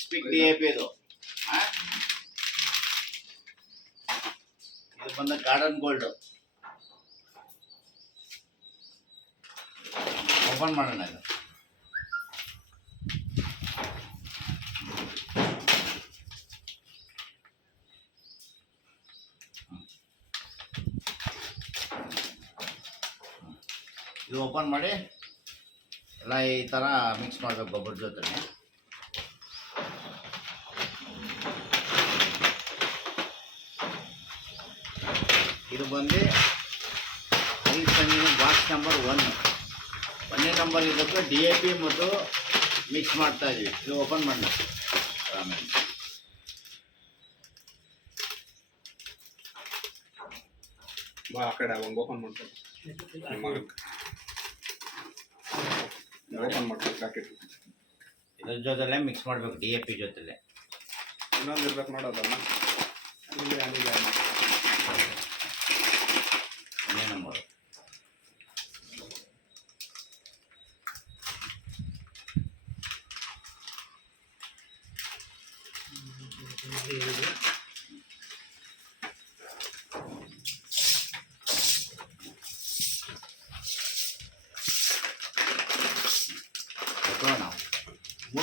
Speak DAP ಇದು ಇದು ಬಂದ ಗಾರ್ಡನ್ ಗೋಲ್ಡ್. ಓಪನ್ ಮಾಡೋಣ ಇದು. ಇದು ಓಪನ್ ಮಾಡಿ ಎಲ್ಲ ಈ ಥರ ಮಿಕ್ಸ್ ಮಾಡಬೇಕು ಗೊಬ್ಬರ ಜೊತೆ. ಇದು ಬಂದು 5 ಟನ್ನಿನ ಬಾಕ್ಸ್ ನಂಬರ್ 1. 1ನೇ ನಂಬರ್ ಇದಕ್ಕೆ DAP ಮತ್ತು ಮಿಕ್ಸ್ ಮಾಡ್ತಾ ಇದ್ವಿ. ಇದು ಓಪನ್ ಮಾಡೋಣ ಆಮೇಲೆ. ಆ ಕಡೆ ಒಂದು ಓಪನ್ ಮಾಡ್ತಾರೆ, ಓಪನ್ ಮಾಡ್ತಾರೆ ಪ್ಯಾಕೆಟ್. ಇದ್ರ ಜೊತೆಲೆ ಮಿಕ್ಸ್ ಮಾಡಬೇಕು DAP ಜೊತೆಲೆ. ಇನ್ನೊಂದು ಇರ್ಬೇಕು ನೋಡೋದನ್ನ ನಂಬರ್ ನಾವು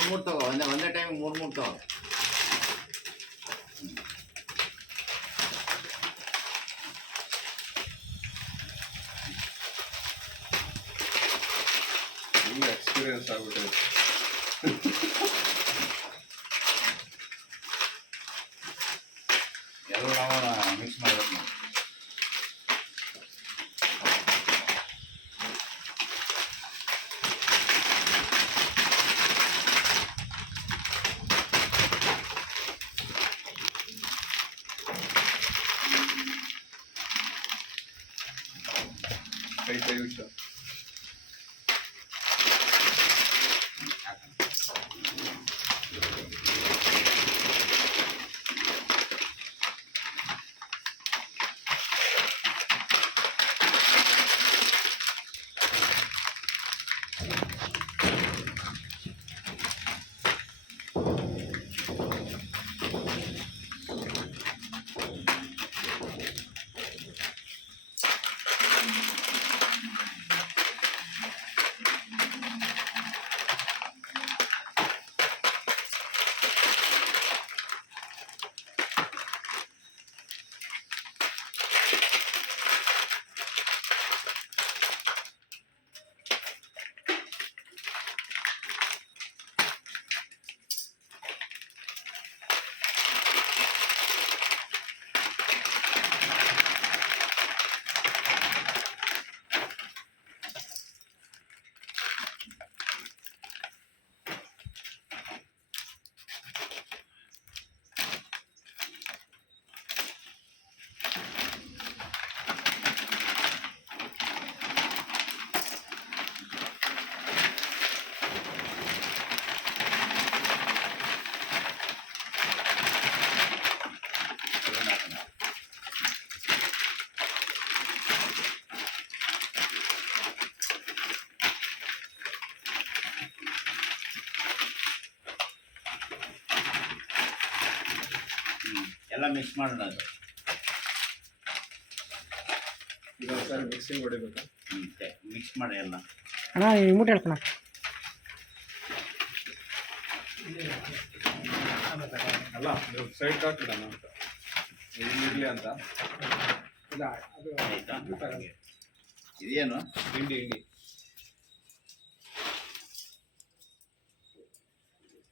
ಮೂರು ತಗೋ. ಒಂದೇ ಟೈಮ್ ಮೂರು ತಗೋ. ಎಕ್ಸ್ಪೀರಿಯನ್ಸ್ ಆಗ್ಬಿಟ್ಟಿದೆ. ಎಲ್ಲ ನಾವು ಮಿಕ್ಸ್ ಮಾಡಬೇಕು ನಾವು. ಕೈ ವಿಷಯ ಎಲ್ಲ ಮಿಕ್ಸ್ ಮಾಡೋಣ. ಅದು ಇದೊಂದ್ಸರಿ ಮಿಕ್ಸಿಂಗ್ ಹೊಡಿಬೇಕಾ? ಮಿಕ್ಸ್ ಮಾಡಿ ಎಲ್ಲ. ಅಣ್ಣ ಇಮೂಟ್ ಹೇಳ್ಕಣ. ಅಲ್ಲ ಸೈಡ್ ಹಾಕಿಡೋಣ ಅಂತ ಇರಲಿ ಅಂತ. ಇದೇನು ಹಿಂಡಿ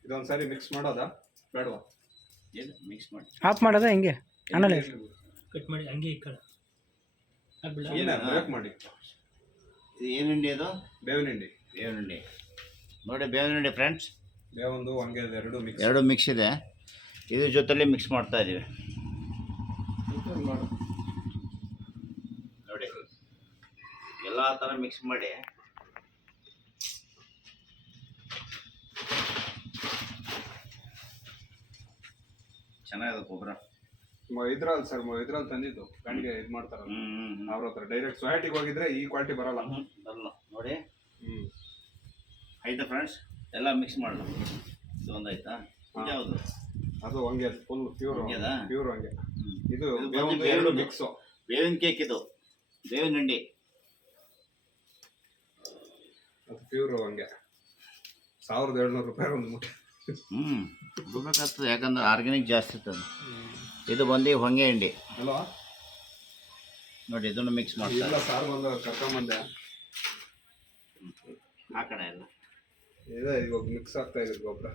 ಇದೊಂದ್ಸರಿ ಮಿಕ್ಸ್ ಮಾಡೋದಾ ಬೇಡವಾ? ಏನು ಮಿಕ್ಸ್ ಮಾಡಿ ಆಫ್ ಮಾಡೋದ ಹೆಂಗೆ ಅನ್ನಲ್ಲ. ಕಟ್ ಮಾಡಿ ಹಂಗೆ ಈ ಕಡೆ ಬ್ರೇಕ್ ಮಾಡಿ. ಇದು ಏನು ಹಿಂಡಿ? ಅದು ಬೇವಿನ ಹಿಂಡಿ. ನೋಡಿ ಬೇವಿನ ಹಿಂಡಿ ಫ್ರೆಂಡ್ಸ್. ಬೇವೊಂದು ಹಂಗೆ ಎರಡು ಮಿಕ್ಸ್ ಇದೆ. ಇದ್ರ ಜೊತೆಲಿ ಮಿಕ್ಸ್ ಮಾಡ್ತಾ ಇದ್ದೀವಿ ನೋಡಿ. ಎಲ್ಲ ಥರ ಮಿಕ್ಸ್ ಮಾಡಿ ಚೆನ್ನಾಗಿದೆ ಗೊಬ್ಬರ. ಇದ್ರಲ್ಲಿ ಸರ್ ಇದ್ರಲ್ಲಿ ತಂದಿದ್ದು ಗಂಡಿಗೆ ಇದು ಮಾಡ್ತಾರಲ್ಲ ಅವ್ರ ಹತ್ರ ಡೈರೆಕ್ಟ್ ಸೊಸೈಟಿಗೆ ಹೋಗಿದ್ರೆ ಈ ಕ್ವಾಲಿಟಿ ಬರಲ್ಲ. ನೋಡಿ ಆಯ್ತಾ ಫ್ರೆಂಡ್ಸ್. ಎಲ್ಲ ಮಿಕ್ಸ್ ಮಾಡೋಣ. ಇದು ಒಂದಾಯ್ತಾ? ಇದು ಯಾವುದು? ಅದು ಹಂಗೆ ಫುಲ್ ಪ್ಯೂರ್ ಹಂಗೆದಾ? ಪ್ಯೂರ್ ಹಂಗೆ. ಇದು ಇದು ಬೇವು ಬಂದು ಎರಡು ಬೇವಿನ ಮಿಕ್ಸು. ಬೇವಿನ ಕೇಕ್ ಇದು, ಬೇವಿನ ಹಿಂಡಿ. ಅದು ಪ್ಯೂರ್ ಹಂಗೆ 1700 ರೂಪಾಯಿ ಒಂದು ಮೂಟೆ. ಬೇಕಾಗ್ತದೆ, ಯಾಕಂದ್ರೆ ಆರ್ಗ್ಯಾನಿಕ್ ಜಾಸ್ತಿ ಇರ್ತದೆ. ಇದು ಬಂದು ಹೊಂಗೆ ಹಿಂಡಿ ಅಲ್ವಾ? ನೋಡಿ, ಇದನ್ನು ಮಿಕ್ಸ್ ಮಾಡ್ತಾರೆ. ಎಲ್ಲ ಸಾರು ಬಂದ ಕರ್ಕೊಂಬಂದೆ. ಆ ಕಡೆ ಎಲ್ಲ ಇದೆ ಇವಾಗ ಮಿಕ್ಸ್ ಆಗ್ತಾ ಇದೆ ಗೊಬ್ಬರ.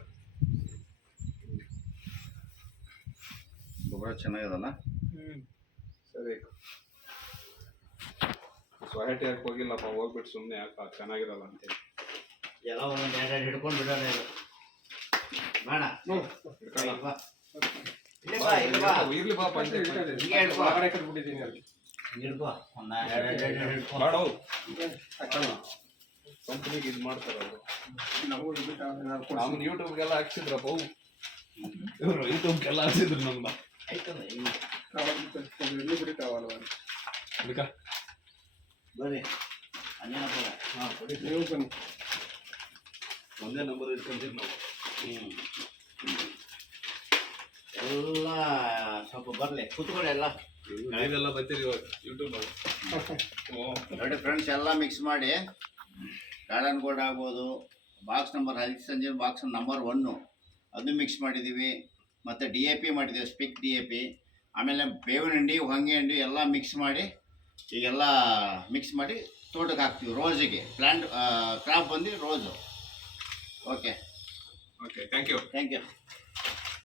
ಗೊಬ್ಬರ ಚೆನ್ನಾಗಿದಲ್ಲ. ಸರಿ, ಸೊಸೈಟಿ ಯಾಕೆ ಹೋಗಿಲ್ಲಪ್ಪ, ಹೋಗ್ಬಿಟ್ಟು ಸುಮ್ಮನೆ ಯಾಕೆ ಚೆನ್ನಾಗಿರಲ್ಲ ಅಂತೇಳಿ ಎಲ್ಲ ಒಂದೊಂದು ಎರಡು ಹಿಡ್ಕೊಂಡು ಬಿಡೋಣ. ಇದು ಬೇಡ, ಇರ್ಲಿ ಬಾ ಕಂಪ್ನಿಗೆ ಇದು ಮಾಡ್ತಾರೆ ಅವರು. ನಮ್ಗೆ ಯೂಟ್ಯೂಬ್ಗೆಲ್ಲ ಹಾಕ್ಸಿದ್ರಪ್ಪ ಇವರು, ಯೂಟ್ಯೂಬ್ಗೆಲ್ಲ ಹಾಕ್ಸಿದ್ರು ನಮ್ದ. ಬರ್ರಿ, ನೀವು ಬನ್ನಿ, ಒಂದೇ ನಂಬರ್ ಇಟ್ಕೊಂತೀವಿ ನಾವು. ಎಲ್ಲ ಸ್ವಲ್ಪ ಬರಲಿ, ಕೂತ್ಕೊಳ್ಳಿ ಎಲ್ಲ. ಇದೆಲ್ಲ ಬರ್ತೀರಿ ಇವಾಗ ಯೂಟ್ಯೂಬ್ ನೋಡಿ ಫ್ರೆಂಡ್ಸ್, ಎಲ್ಲ ಮಿಕ್ಸ್ ಮಾಡಿ ಗಾರ್ಡನ್ ಗೋಲ್ಡ್ ಆಗ್ಬೋದು, ಬಾಕ್ಸ್ ನಂಬರ್ ಹರಿತ ಸಂಜೆ ಬಾಕ್ಸ್ ನಂಬರ್ 1 ಅದು ಮಿಕ್ಸ್ ಮಾಡಿದ್ದೀವಿ. ಮತ್ತು DAP ಮಾಡಿದ್ದೀವಿ, ಸ್ಪಿಕ್ DAP. ಆಮೇಲೆ ಬೇವಿನ ಹಿಂಡಿ, ಹೊಂಗೆ ಹಿಂಡಿ ಎಲ್ಲ ಮಿಕ್ಸ್ ಮಾಡಿ ಈಗೆಲ್ಲ ಮಿಕ್ಸ್ ಮಾಡಿ ತೋಟಕ್ಕೆ ಹಾಕ್ತೀವಿ. ರೋಜಿಗೆ ಪ್ಲ್ಯಾಂಟ್ ಕ್ರಾಪ್ ಬಂದು rose. Okay, okay, thank you. Thank you.